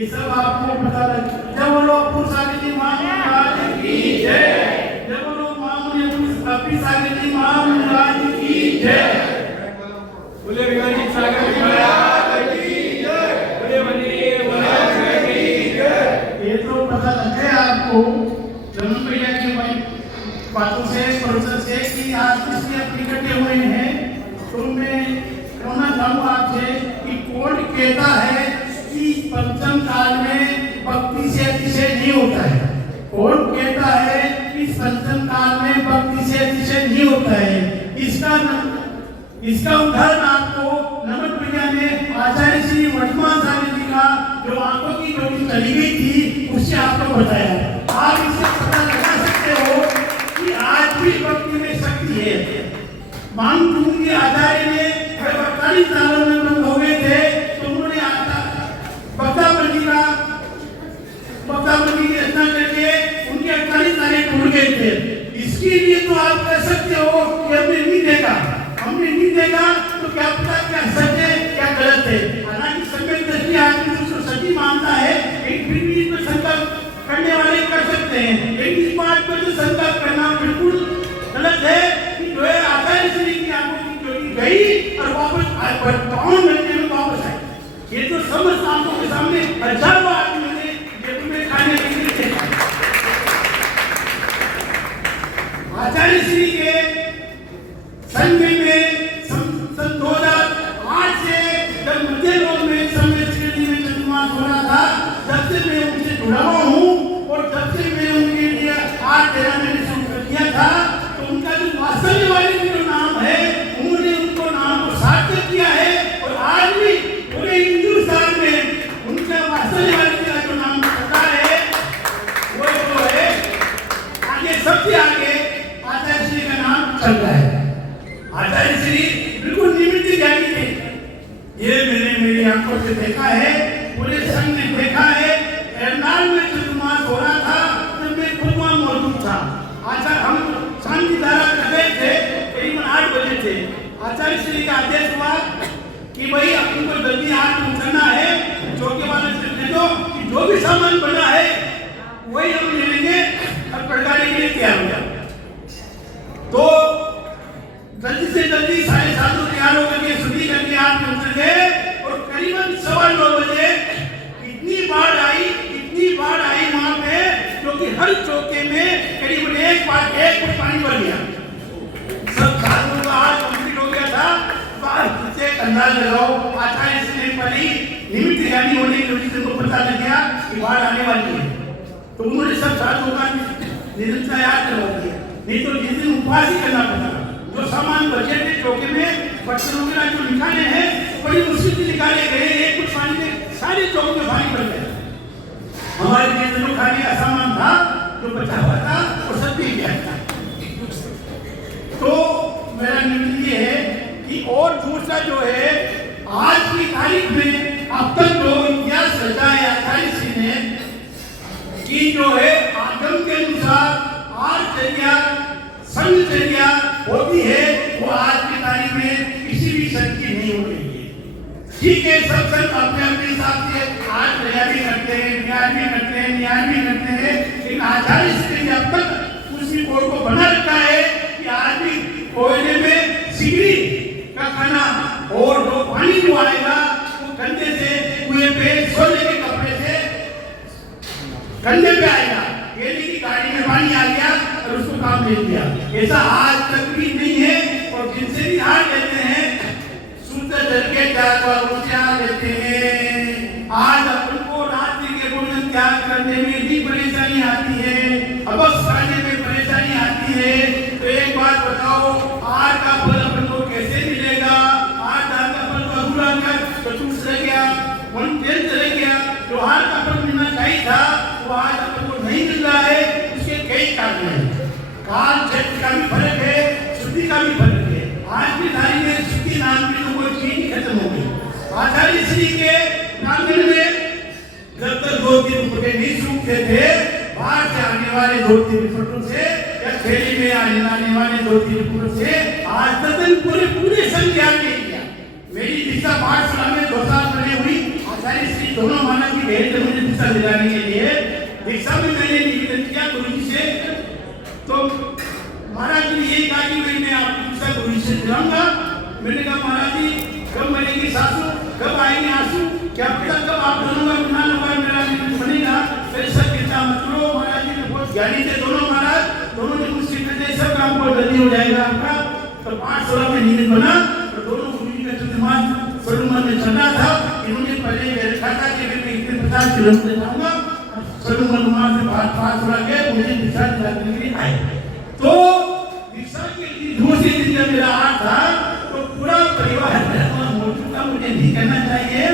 ये सब आपको पता लगे। जब वो लोग पुरुषाली महाराज की जय, जब वो लोग अपनी सागरी महाराज की जय, बोले विमानी सागर महाराज की जय, बोले मंदिर महाराज की जय। ये तो पता लगे आपको जन्म भैया के बातों से प्रोसेस से कि आज इसलिए इकट्ठे हुए हैं। तो मैं कहना चाहूँ आपसे कि कौन कहता है कि पंचम काल में भक्ति से अतिशय नहीं होता है? कौन कहता है कि पंचम काल में भक्ति से अतिशय नहीं होता है? इसका उदाहरण आपको नमक भैया ने आचार्य श्री वर्तमान स्वामी जी का जो आंखों की ज्योति चली गई थी उससे आपको बताया। आप इससे पता लगा सकते हो कि आज भी भक्ति में शक्ति है। मांग चुंगी आचार्य ने 48 सालों में बंद हो गए थे तो उन्होंने बक्ताबंदी की रचना करके उनके 48 साल टूट गए थे। इसके लिए तो आप कह सकते हो कि हमने नहीं देखा तो क्या पता क्या सच है क्या गलत है। हालांकि समय दृष्टि आदमी उसको सच्ची मानता है, एक फिर भी इसमें संकल्प करने वाले कर सकते हैं। लेकिन इस बात पर तो संकल्प करना बिल्कुल गलत है कि जो है आचार्य श्री की आंखों की ज्योति गई और वापस 52 घंटे में वापस आई। ये तो समस्त आंखों के सामने हजारों आदमी ने जेब में खाने के लिए देखा। आचार्य श्री के संग में सन 2008 से जब मध्य लोक में समय में चंद्रमास हो रहा था, जब से मैं उनसे जुड़ा हुआ हूँ और जब से मैं उनके लिए आज तेरा मैंने शुरू कर दिया था तो उनका जो वास्तव्यवादी जो नाम है उन्होंने उनको नाम को सार्थक किया है। और आज भी पूरे हिंदुस्तान में उनका वास्तव्यवादी का जो नाम पता है वो जो है आगे सबसे आगे आचार्य श्री का नाम चल रहा है। आचार्य श्री बिल्कुल निमित्त ज्ञानी थे। ये मैंने मेरी आंखों से देखा है, पूरे संघ ने देखा है। एरनाल में चतुर्मास हो रहा था जब मैं खुद वहां मौजूद था। आचार्य हम शांति धारा कर रहे थे, करीबन 8 बजे थे। आचार्य श्री का आदेश हुआ कि भाई अपन को जल्दी हाथ उठना है, चौके वाले से कह दो कि जो भी सामान बना है वही हम ले लेंगे और पड़काने के लिए तैयार हो जाओ। तो जल्दी से जल्दी 7:30 तैयार होकर के शुद्धि करके आप पहुंचे थे और करीबन 9:15 बजे इतनी बाढ़ आई वहां पे जो कि हर चौके में करीबन एक फुट पानी भर गया। सब साधुओं का हाथ कंप्लीट हो गया था। बाहर से अंदाज लगाओ आचार्य श्री परी निमित्त ज्ञानी होने की वजह से उनको पता लग गया कि बाढ़ आने वाली है। तो उन्होंने सब साधुओं का निरंतर याद करवा दिया, नहीं तो जिस दिन उपवास ही करना पड़ता। जो सामान बचे थे चौके में बर्तन वगैरह जो निकाले हैं बड़ी मुश्किल से निकाले गए। एक कुछ पानी में सारे चौक में पानी भर गया। हमारे लिए जो खाने का सामान था जो बचा हुआ था वो सब पी गया था। तो मेरा निवेदन ये है कि और दूसरा जो है आज की तारीख में अब तक जो इतिहास रचा है आचार्य श्री ने कि जो है आगम के अनुसार आर्चर्या संचर्या होती है वो आज की तारीख में किसी भी संत की नहीं हो रही है। ठीक है, सब संत अपने अपने हिसाब से आज दया भी करते हैं, न्याय भी करते हैं, न्याय भी करते हैं, लेकिन आचार्य श्री ने अब तक उसी कोड को बना रखा है कि आज भी कोयले में सिगड़ी का खाना और जो पानी जो आएगा वो कंधे से कुएं पे सोने के कपड़े से कंधे पे आएगा। ये नहीं कि गाड़ी में पानी आ गया और उसको काम दे दिया। ऐसा आज तक भी नहीं है। और जिनसे भी हार लेते हैं सूत्र जल के त्याग लेते हैं। आज अपन को रात्रि के भोजन त्याग करने में भी परेशानी आती है, अवश्य खाने में परेशानी आती है। तो एक बात बताओ, आज का फल अपन को कैसे मिलेगा? आज का फल तो अधूरा चतुर्थ रह गया, 1/10 रह गया। जो आज का फल मिलना चाहिए था वो आज अपन को नहीं मिल रहा है। उसके कई कारण हैं। काल क्षेत्र का भी फर्क है, शुद्धि का भी फर्क है। आज की तारीख में शुद्धि नाम की तो कोई चीज खत्म हो गई। आचार्य श्री के प्रांगण में जब तक 2-3 फुटे नहीं सूखते थे, बाहर से आने वाले 2-3 फुटों से या थैली में आने वाले 2-3 फुटों से आज तक पूरे संज्ञान नहीं किया। मेरी दीक्षा पाठशाला में 2 साल पहले हुई। आचार्य श्री दोनों महाराज की भेंट मुझे दीक्षा दिलाने के लिए दीक्षा में मैंने निवेदन किया गुरु जी से, तो महाराज जी ने यही कहा कि मैं आपको दीक्षा गुरु जी से दिलाऊंगा। मैंने कहा महाराज जी कब मरेगी सासू, कब आएंगे आंसू, क्या पता कब आप दोनों का गुमान होगा, मेरा बनेगा, फिर सब चिंता मत करो। महाराज जी ने बहुत ज्ञानी थे दोनों महाराज, दोनों ने मुझसे कहते सब काम को जल्दी हो जाएगा आपका। तो 5-16 में नींद बना, तो दोनों गुरु जी का चतुर्मास सलूमन में चलना था। इन्होंने पहले रखा था कि मैं 50 किलोमीटर जाऊंगा, सलूमन वहां से 5-16 गए, मुझे दीक्षा दिलाने के लिए आए। तो दीक्षा के लिए दूसरी दिन जब मेरा हाथ था तो पूरा परिवार मौजूद था, मुझे नहीं करना चाहिए,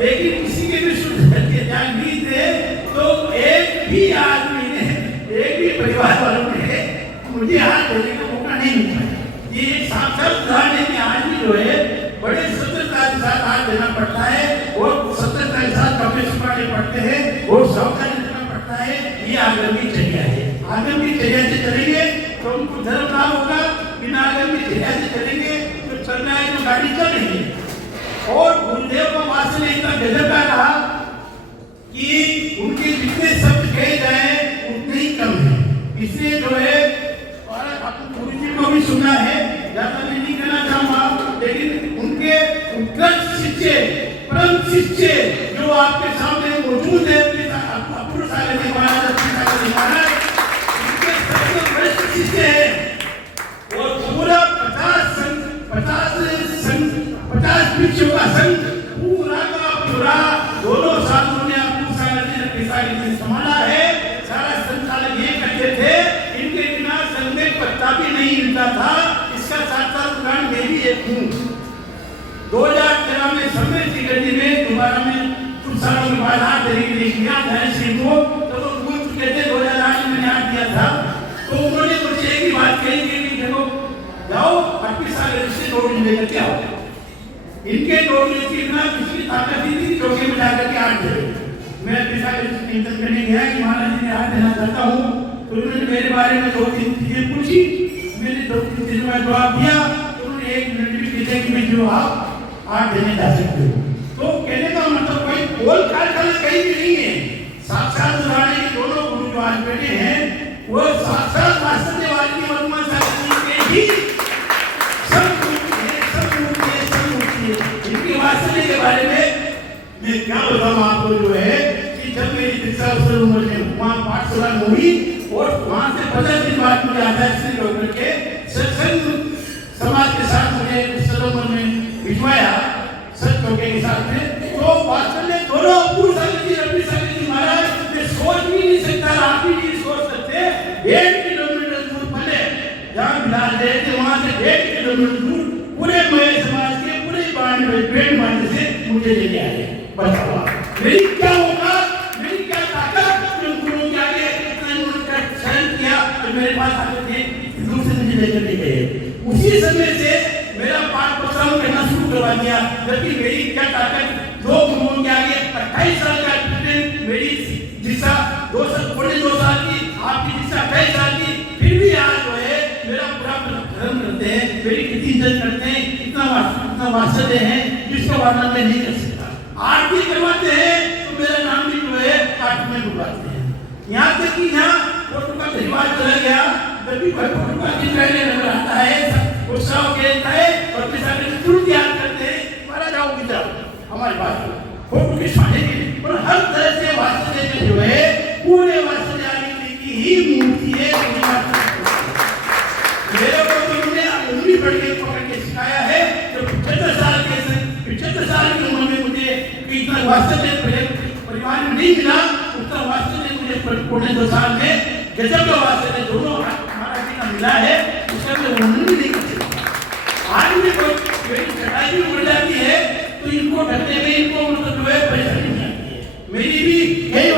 लेकिन किसी के भी शुद्ध करके ध्यान नहीं थे। तो एक भी आदमी ने, एक भी परिवार वालों ने मुझे हाथ देने का मौका नहीं मिला। ये साक्षात उदाहरण में आदमी जो है बड़े सतर्कता के साथ हाथ देना पड़ता है, और सतर्कता के साथ कपड़े सुखाने पड़ते हैं, और सावधानी रखना पड़ता है। ये आगम की चर्या है। आगम की चर्या से चलेंगे तो उनको धर्म लाभ होगा, बिना आगम की चर्या से चलेंगे तो चलना है तो गाड़ी चल रही है। और गुरुदेव का वात्सल्य इतना गजब का रहा कि उनके जितने शब्द कहे जाए उतने ही कम है। इसलिए जो है गुरु जी को भी सुना है, ज्यादा मैं नहीं कहना चाहूंगा, लेकिन उनके उत्कृष्ट शिष्य, परम शिष्य जो आपके सामने मौजूद है, अपूर्व सागर जी महाराज, उनके सबसे बड़े शिष्य है। और पूरा 50 भिक्षुओं का संघ पूरा का पूरा दोनों साधुओं ने अपूर्व सागर जी संभाला है। सारा संचालन ये करते थे, इनके बिना संघ में पत्ता भी नहीं मिलता था। इसका साक्षात उदाहरण मैं भी एक हूँ। 2013 में समय की गति में दोबारा में कुछ सालों के बाद हाथ देने के लिए किया धैर्य को, तो वो भूल चुके थे। 2008 में मैंने हाथ दिया था, तो उन्होंने मुझे एक ही बात कही कि देखो जाओ 28 साल से नोटिस लेकर के आओ। इनके नोटिस की बिना किसी ताकत ही नहीं, चौके में जाकर के हाथ दे। मैं पिता के चिंतन करने गया कि महाराज जी ने हाथ देना चाहता हूँ, तो उन्होंने मेरे बारे में 2-3 चीजें पूछी, मैंने 2-3 चीजों का जवाब दिया। उन्होंने 1 मिनट भी किया कि मैं जो आप हाथ देने जा सकते हो। तो कहने का मतलब कोई बोल कारखाना कहीं भी नहीं है। साक्षात उदाहरण के दोनों गुरु जो आज बैठे हैं, वो साक्षात वास्तव्यवादी वर्मा साहब के ही सब इनके वास्तव्य के बारे में मैं क्या बताऊं आपको, जो है कि जब मेरी दीक्षा उस उम्र में वहाँ पाठशाला में हुई, और वहाँ से 15 दिन बाद मुझे आचार्य श्री होकर के सत्संग समाज के साथ मुझे सलोमन में भिजवाया, सच चौके के साथ में। तो वास्तव दोनों अपूर्व सागर जी, रवि सागर जी महाराज, मैं सोच भी नहीं सकता, आप भी नहीं सोच सकते, 1.5 किलोमीटर दूर पहले जहाँ बिलाल गए थे, वहाँ से 1.5 किलोमीटर दूर पूरे मय समाज के पूरे पेड़ बांध से मुझे लेके आए। बताओ मेरी क्या होगा, मेरी क्या ताकत, जो गुरु के आगे इतना उन्होंने सहन किया, तो मेरे पास आते थे, दूर से मुझे लेकर के गए। उसी समय से मेरा पाठ प्रसारण करना शुरू करवा दिया, जबकि मेरी क्या ताकत, 2 गुरुओं के आगे 28 साल का एक्सपीरियंस, मेरी दिशा 2 साल की, आपकी दिशा 28 साल की, फिर भी आज जो है मेरा पूरा धर्म करते हैं, मेरी कितनी इज्जत करते हैं, इतना वात्सल्य है जिसका वर्णन मैं नहीं कर सकता। आरती करवाते हैं तो मेरा नाम भी जो है आरती में बुलाते हैं। यहाँ तक कि यहाँ फोटो का परिवार चला गया, जब फोटो का पहले नंबर आता है, उत्साह खेलता है, और पिता तुरंत याद करते हैं, हमारा जाओ किधर हमारे पास फोटो खिंचवाने के लिए। और हर तरह से वात्सल्य में जो है पूरे वात्सल्य की ही मूर्ति है। मेरे को तो उन्होंने उंगली पकड़ के सिखाया है, जो 75 साल की उम्र में मुझे इतना वात्सल्य परिवार में नहीं मिला, उतना वात्सल्य मुझे 2.5 साल में गजब का वात्सल्य दोनों महाराज जी का मिला है, उसका मैं वर्णन नहीं कर सकता। आज भी कोई चढ़ाई भी उड़ जाती है तो इनको ढकने में इनको मतलब जो है परेशानी नहीं आती है। मेरी भी कई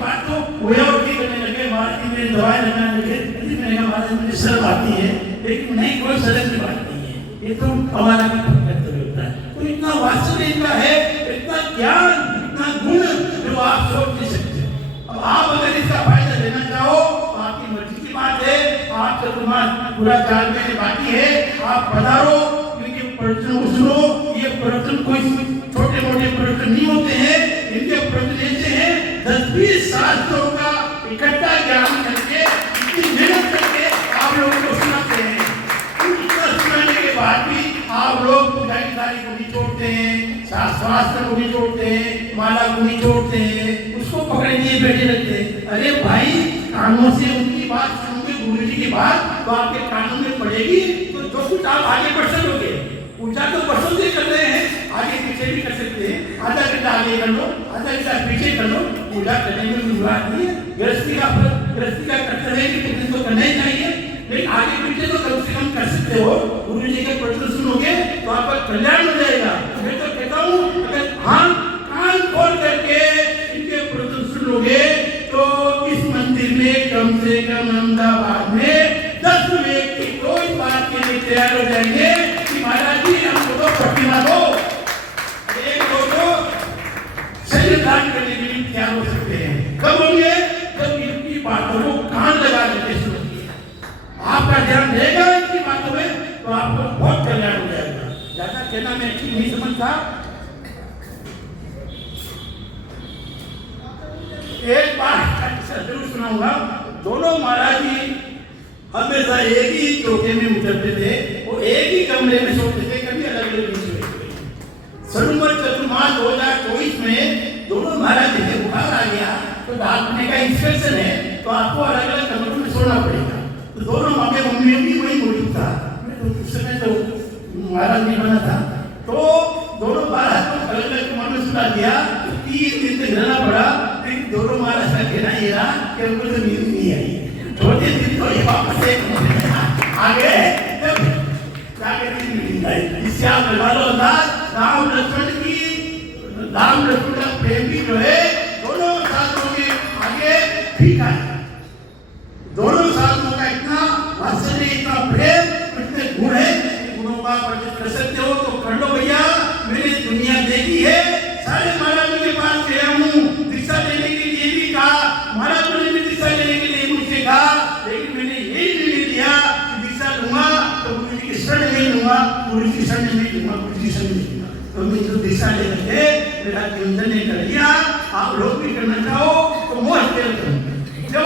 बात तो होती करने लगे, महाराज जी मेरी दवाई लगाने लगे, मैंने कहा महाराज मुझे शर्म आती है, लेकिन नहीं कोई शर्म की बात नहीं है, ये तो हमारा कर्तव्य होता है। तो इतना वात्सल्य इनका है, इतना ज्ञान, इतना गुण जो आप सोच नहीं सकते। अब आप अगर इसका फायदा लेना चाहो तो आपकी मर्जी की बात है, आप चतुर्मास पूरा 4 महीने बाकी है, आप पधारो, क्योंकि प्रवचन सुनो। ये प्रवचन कोई छोटे छोटे मोटे प्रश्न नहीं होते हैं, इनके प्रश्न ऐसे हैं 10-20 शास्त्रों का इकट्ठा ज्ञान करके इतनी मेहनत करके आप लोगों को सुनाते हैं। सुनाने के बाद भी आप लोग पूजा की तारीख को नहीं छोड़ते हैं, शास्त्र को नहीं छोड़ते हैं, माला को नहीं छोड़ते हैं, उसको पकड़े लिए बैठे रहते हैं। अरे भाई, कानों से उनकी बात सुनोगे, गुरु जी की बात तो आपके कानों में पड़ेगी, तो जो कुछ आप आगे बढ़ सकोगे। पूजा तो वर्षों से कर रहे हैं, आगे पीछे भी कर सकते हैं, आधा घंटा आगे कर लो, आधा घंटा पीछे कर लो, पूजा करने में कोई बात नहीं है। गृहस्थी का कर्तव्य है कि तो करना ही चाहिए, लेकिन आगे पीछे तो कम से कम कर सकते हो। गुरु जी के प्रश्न सुनोगे तो आपका कल्याण हो जाएगा। मैं तो कहता हूँ, अगर कान खोल करके इनके प्रश्न सुनोगे तो इस मंदिर में कम से कम अहमदाबाद में 10 व्यक्ति तो इस बात के लिए तैयार हो जाएंगे कि महाराज जी हमको तो प्रतिमा दो, एक दो शरीर दान करने के लिए तैयार हो सकते हैं। कब होंगे? जब इनकी बातों को कान लगा करके सुनोगे, आपका ध्यान रहेगा इनकी बातों में, तो आपको बहुत कल्याण हो जाएगा। ज्यादा कहना मैं ठीक नहीं समझता। एक बात जरूर सुनाऊंगा। दोनों महाराज जी हमेशा एक ही चौके में उतरते थे, वो एक ही कमरे में सोते थे, कभी अलग अलग नहीं सोते। सनुमत चतुर्मास 2024 में दोनों महाराज जी से बुखार आ गया तो डॉक्टर का इंस्ट्रक्शन है तो आपको अलग अलग कमरों में सोना पड़ेगा। तो दोनों मामे मम्मी भी वही मौजूद था, उस समय तो महाराज नहीं बना था, तो दोनों महाराज को अलग अलग कमरों में सुला दिया। 3 दिन तक रहना पड़ा, लेकिन दोनों महाराज का कहना ये रहा कि उनको तो नींद नहीं आई। छोटे दिन तो ये वापस आगे जाके नींद आई। इससे आप लगा लो अंदाज, राम लक्ष्मण का प्रेम भी जो है दोनों साथों में आगे फीका है। दोनों साधुओं का इतना वात्सल्य, इतना प्रेम, इतने गुण है, गुणों का परिचय कर सकते हो तो कर लो भैया। मैंने दुनिया देखी है, सारे महाराजों के पास गया हूँ, दीक्षा लेने के लिए भी कहा, महाराज ने भी दीक्षा लेने के लिए मुझसे कहा, लेकिन मैंने यही निर्णय लिया कि दीक्षा लूंगा तो गुरु जी की शरण में लूंगा, गुरु जी की शरण में लूंगा, गुरु जी की शरण में लूंगा। तो मैं जो दीक्षा ले करके मेरा चिंतन ने कर लिया, आप लोग भी करना चाहो तो मोह करूंगा। जब